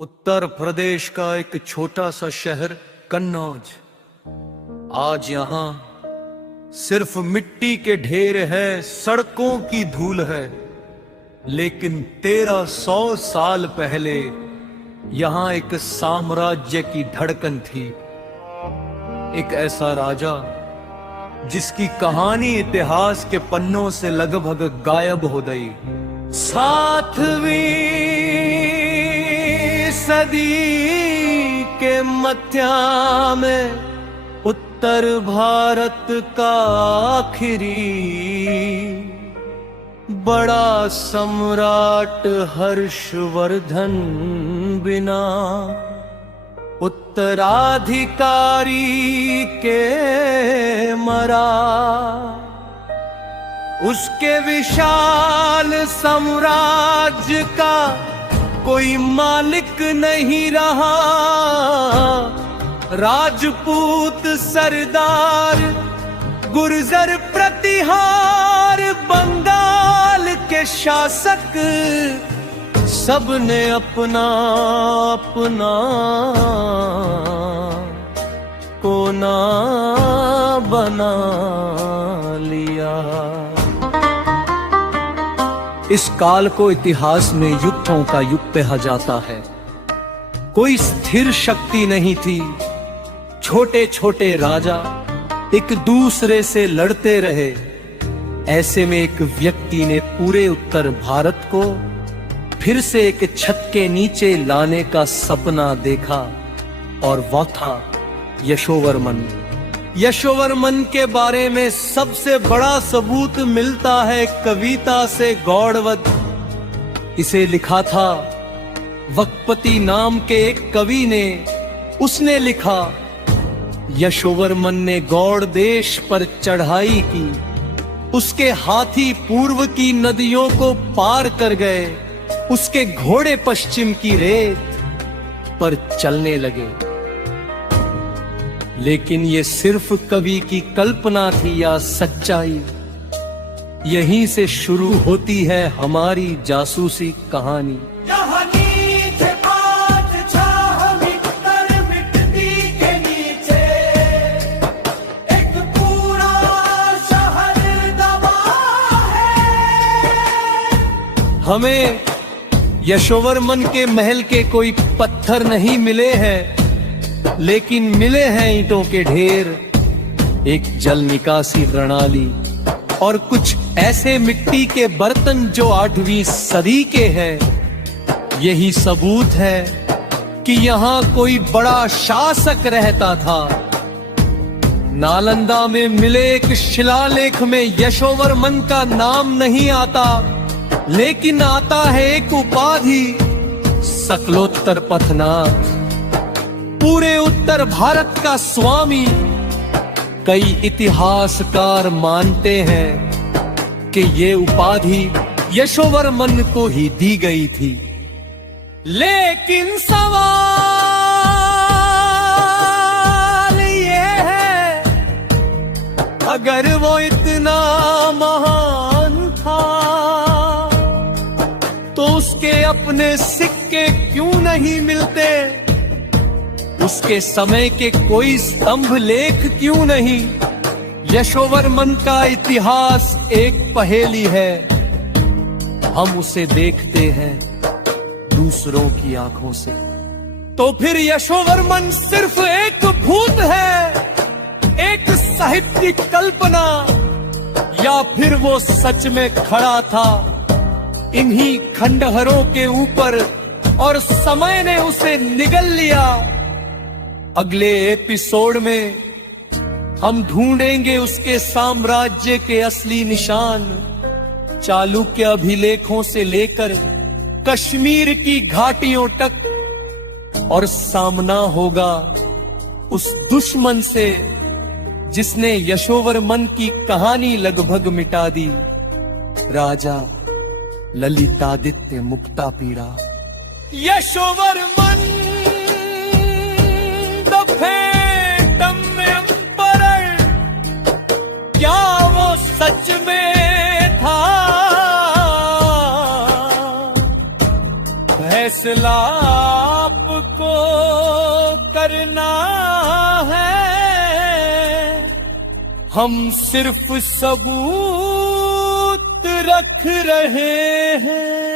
उत्तर प्रदेश का एक छोटा सा शहर कन्नौज। आज यहाँ सिर्फ मिट्टी के ढेर है, सड़कों की धूल है। लेकिन 1300 साल पहले यहाँ एक साम्राज्य की धड़कन थी। एक ऐसा राजा जिसकी कहानी इतिहास के पन्नों से लगभग गायब हो गई। 7वीं सदी के मध्य में उत्तर भारत का आखिरी बड़ा सम्राट हर्षवर्धन बिना उत्तराधिकारी के मरा। उसके विशाल साम्राज्य का कोई मालिक नहीं रहा। राजपूत सरदार, गुर्जर प्रतिहार, बंगाल के शासक, सबने अपना अपना कोना बना लिया। इस काल को इतिहास में युद्धों का युग कहा जाता है। कोई स्थिर शक्ति नहीं थी। छोटे छोटे राजा एक दूसरे से लड़ते रहे। ऐसे में एक व्यक्ति ने पूरे उत्तर भारत को फिर से एक छत के नीचे लाने का सपना देखा, और वह था यशोवर्मन। यशोवर्मन के बारे में सबसे बड़ा सबूत मिलता है कविता से गौड़वद। इसे लिखा था वक्पति नाम के एक कवि ने। उसने लिखा, यशोवर्मन ने गौड़ देश पर चढ़ाई की। उसके हाथी पूर्व की नदियों को पार कर गए। उसके घोड़े पश्चिम की रेत पर चलने लगे। लेकिन ये सिर्फ कवि की कल्पना थी या सच्चाई? यहीं से शुरू होती है हमारी जासूसी कहानी। हमें यशोवर्मन के महल के कोई पत्थर नहीं मिले हैं, लेकिन मिले हैं ईंटों के ढेर, एक जल निकासी प्रणाली और कुछ ऐसे मिट्टी के बर्तन जो 8वीं सदी के हैं। यही सबूत है कि यहाँ कोई बड़ा शासक रहता था। नालंदा में मिले एक शिलालेख में यशोवर्मन का नाम नहीं आता, लेकिन आता है एक उपाधि, सकलोत्तर पथनाथ, पूरे उत्तर भारत का स्वामी। कई इतिहासकार मानते हैं कि ये उपाधि यशोवर्मन को ही दी गई थी। लेकिन सवाल ये है, अगर वो इतना महान था तो उसके अपने सिक्के क्यों नहीं मिलते? उसके समय के कोई स्तंभ लेख क्यों नहीं? यशोवर्मन का इतिहास एक पहेली है। हम उसे देखते हैं दूसरों की आंखों से। तो फिर यशोवर्मन सिर्फ एक भूत है, एक साहित्यिक कल्पना, या फिर वो सच में खड़ा था इन्हीं खंडहरों के ऊपर और समय ने उसे निगल लिया? अगले एपिसोड में हम ढूंढेंगे उसके साम्राज्य के असली निशान, चालुक्य अभिलेखों से लेकर कश्मीर की घाटियों तक। और सामना होगा उस दुश्मन से जिसने यशोवर्मन की कहानी लगभग मिटा दी, राजा Lalitaditya Muktapida. Yashovarman the phantom emperor, क्या वो सच में था? फैसला हम सिर्फ सबूत रख रहे हैं।